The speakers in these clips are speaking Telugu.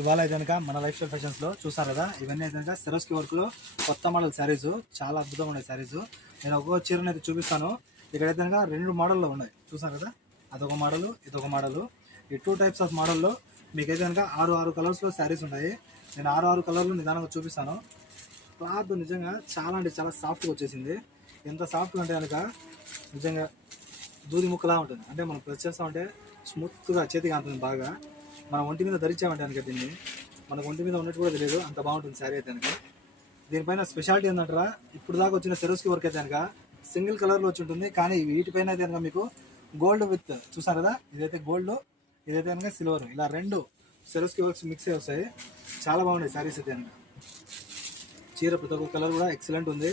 ఇవాళ అయితే కనుక మన లైఫ్ స్టైల్ ఫ్యాషన్స్ లో చూసారు కదా, ఇవన్నీ అయితే కనుక సెరోస్కి వర్క్ లో కొత్త మోడల్ శారీస్, చాలా అద్భుతంగా ఉన్నాయి శారీస్. నేను ఒక్కో చీరని అయితే చూపిస్తాను. ఇక్కడైతే కనుక 2 మోడల్లో ఉన్నాయి, చూసారు కదా. అదొక మోడల్, ఇదొక మోడల్. ఈ 2 టైప్స్ ఆఫ్ మోడల్లో మీకైతే కనుక 6 కలర్స్ లో శారీస్ ఉంటాయి. నేను 6 కలర్లు నిదానంగా చూపిస్తాను. క్లాత్ నిజంగా చాలా అంటే చాలా సాఫ్ట్గా వచ్చేసింది. ఎంత సాఫ్ట్గా అంటే కనుక నిజంగా దూది ముక్కలా ఉంటుంది. అంటే మనం ప్రెస్ చేస్తామంటే స్మూత్గా చేతికి అంటుంది బాగా. మనం ఒంటి మీద ధరించామంటే కనుక దీన్ని మనకు ఒంటి మీద ఉన్నట్టు కూడా తెలియదు, అంత బాగుంటుంది శారీ అయితే కనుక. దీనిపైన స్పెషాలిటీ ఏంటంటారా, ఇప్పుడు దాకా వచ్చిన సెరోస్కి వర్క్ అయితే కనుక సింగిల్ కలర్లో వచ్చి ఉంటుంది. కానీ వీటిపైన అయితే కనుక మీకు గోల్డ్ విత్, చూసారు కదా, ఇదైతే గోల్డ్, ఇదైతే కనుక సిల్వర్, ఇలా 2 సెరోస్కి వర్క్స్ మిక్స్ అయి వస్తాయి. చాలా బాగున్నాయి శారీస్ అయితే కనుక. చీర ప్రతి ఒక్క కలర్ కూడా ఎక్సలెంట్ ఉంది.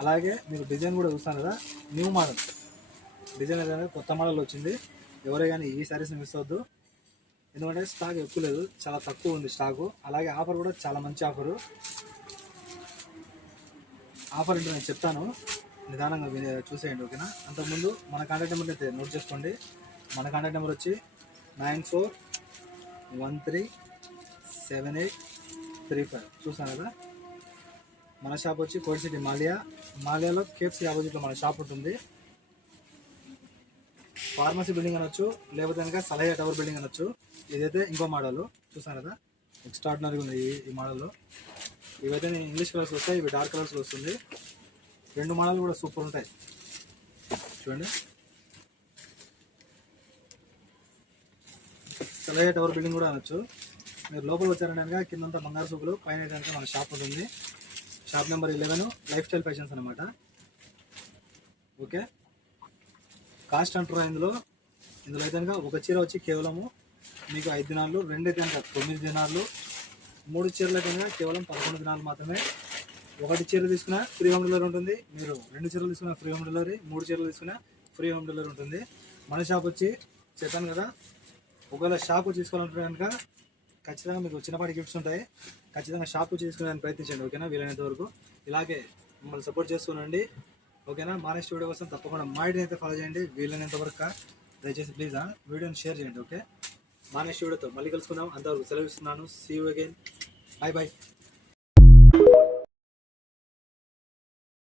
అలాగే మీరు డిజైన్ కూడా చూస్తాను కదా, న్యూ మోడల్ డిజైన్ అయితే కొత్త మోడల్ వచ్చింది. ఎవరే కానీ ఈ శారీస్ని మిస్ అవద్దు, ఎందుకంటే స్టాక్ ఎక్కువ లేదు, చాలా తక్కువ ఉంది స్టాకు. అలాగే ఆఫర్ కూడా చాలా మంచి ఆఫరు. ఆఫర్ ఏంటో నేను చెప్తాను, నిదానంగా చూసేయండి, ఓకేనా. అంతకుముందు మన కాంటాక్ట్ నెంబర్ అయితే నోట్ చేసుకోండి. మన కాంటాక్ట్ నెంబర్ వచ్చి 94137835. చూసాను కదా. మన షాప్ వచ్చి కోటి సిటీ మాలియాలో కేఎఫ్సీ ఆపోజిట్లో మన షాప్ ఉంటుంది. ఫార్మసీ బిల్డింగ్ అనొచ్చు, లేకపోతే కనుక సలహా టవర్ బిల్డింగ్ అనొచ్చు. ఇదైతే ఇంకో మోడల్, చూసాను కదా, ఎక్స్ట్రాడినరీగా ఉంది ఈ మోడల్లో. ఇవైతే నేను ఇంగ్లీష్ కలర్స్ వస్తాయి, ఇవి డార్క్ కలర్స్లో వస్తుంది. 2 మోడల్ కూడా సూపర్ ఉంటాయి, చూడండి. సలహా టవర్ బిల్డింగ్ కూడా అనొచ్చు. మీరు లోపల వచ్చారంటే కనుక కిందంతా బంగారు సూపులు, పైన కనుక మన షాప్ ఉంటుంది. Shop number 11 life style fashions అనమాట. ఓకే. కాస్ట్ అంటారా ఇందులో అయితే కనుక ఒక చీర వచ్చి కేవలము మీకు 5 దినాలు, 2 అయితే కనుక 9 దినాలు, 3 చీరలు అయితే కనుక కేవలం 11 దినాలు మాత్రమే. 1 చీర తీసుకున్నా ఫ్రీ హోమ్ డెలివరీ ఉంటుంది. మీరు 2 చీరలు తీసుకున్నా ఫ్రీ హోమ్ డెలివరీ, 3 చీరలు తీసుకున్నా ఫ్రీ హోమ్ డెలివరీ ఉంటుంది. మన షాప్ వచ్చి చెప్పాను కదా, ఒకవేళ షాప్ తీసుకోవాలంటే కనుక ఖచ్చితంగా మీకు చిన్నపాటి గిఫ్ట్స్ ఉంటాయి. ఖచ్చితంగా షాప్ చేసుకోవడానికి ప్రయత్నించండి, ఓకేనా, వీలైనంత వరకు. ఇలాగే మమ్మల్ని సపోర్ట్ చేస్తుండండి, ఓకేనా. మా నెక్స్ట్ వీడియో కోసం తప్పకుండా మా ఐడిని అయితే ఫాలో చేయండి, వీలైనంత వరకు. దయచేసి ప్లీజ్ వీడియోని షేర్ చేయండి, ఓకే. మా నెక్స్ట్ వీడియోతో మళ్ళీ కలుసుకుందాం. అంతవరకు సెలవు ఇస్తున్నాను. See you again. Bye by.